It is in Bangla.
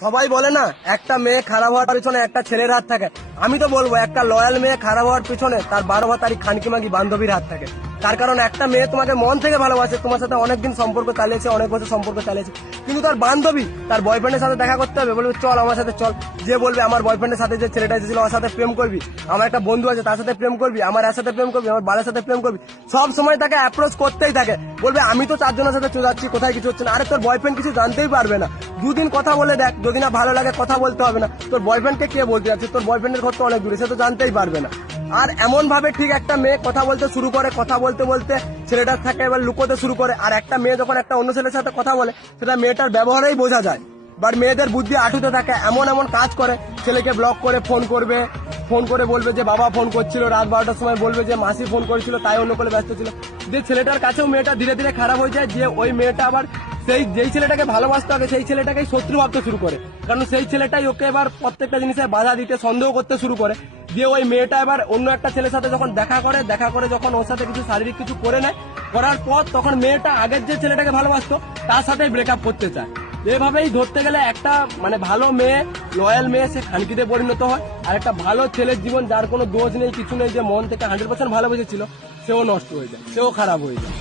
সবাই বলে না একটা মেয়ে খারাপ হওয়ার পিছনে একটা ছেলের হাত থাকে। আমি তো বলবো একটা লয়াল মেয়ে খারাপ হওয়ার পিছনে তার 12 তারিখ খানকি মাগি বান্ধবীর হাত থাকে। তার কারণ একটা মেয়ে তোমাকে মন থেকে ভালোবাসে, তোমার সাথে অনেকদিন সম্পর্ক চালিয়েছে, অনেক বছর সম্পর্ক চালিয়েছে, কিন্তু তার বান্ধবী তার বয়ফ্রেন্ডের সাথে দেখা করতে হবে, বলবে চল আমার সাথে চল। যে বলবে আমার বয়ফ্রেন্ডের সাথে যে ছেলেটা এসেছিল ওর সাথে প্রেম করবি, আমার একটা বন্ধু আছে তার সাথে প্রেম করবি, আমার এর সাথে প্রেম করবি, আমার বালের সাথে প্রেম করবি, সব সময় তাকে অ্যাপ্রোচ করতেই থাকে। বলবে আমি তো 4 জনের সাথে চলে যাচ্ছি, কোথায় কিছু হচ্ছে না। আরে তোর বয়ফ্রেন্ড কিছু জানতেই পারবে না, দুদিন কথা বলে দেখ, যদি না ভালো লাগে কথা বলতে হবে না। তোর বয়ফ্রেন্ডকে কে বলতে যাচ্ছে, তোর বয়ফ্রেন্ডের ঘর তো অনেক দূরে, সে তো জানতেই পারবে না। আর এমন ভাবে ঠিক একটা মেয়ে কথা বলতে শুরু করে, কথা বলতে বলতে ছেলেটার থাকে এবার লুকোতে শুরু করে। আর একটা মেয়ে যখন একটা অন্য ছেলের সাথে কথা বলে সেটা মেয়েটার ব্যবহারেই বোঝা যায়। বাট মেয়েদের বুদ্ধি আটুতে থাকে, এমন এমন কাজ করে, ছেলেকে ব্লক করে ফোন করবে, ফোন করে বলবে যে বাবা ফোন করছিল, রাত 12টার সময় বলবে যে মাসি ফোন করেছিল তাই অন্য করে ব্যস্ত ছিল। যে ছেলেটার কাছেও মেয়েটা ধীরে ধীরে খারাপ হয়ে যায়, যে ওই মেয়েটা আবার যেই ছেলেটাকে ভালোবাসতে হবে সেই ছেলেটাকেই শত্রু ভাবতে শুরু করে, কারণ সেই ছেলেটাই ওকে এবার প্রত্যেকটা জিনিসে বাধা দিতে সন্দেহ করতে শুরু করে। দিয়ে ওই মেয়েটা এবার অন্য একটা ছেলের সাথে যখন দেখা করে যখন ওর সাথে কিছু শারীরিক কিছু করে নেয়, করার পর তখন মেয়েটা আগের যে ছেলেটাকে ভালোবাসতো তার সাথেই ব্রেকআপ করতে চায়। এভাবেই ধরতে গেলে একটা মানে ভালো মেয়ে, লয়াল মেয়ে, সে খানকিতে পরিণত হয়। আর একটা ভালো ছেলের জীবন যার কোনো দোষ নেই কিছু নেই, যে মন থেকে 100% ভালোবেসেছিল, সেও নষ্ট হয়ে যায়, সেও খারাপ হয়ে যায়।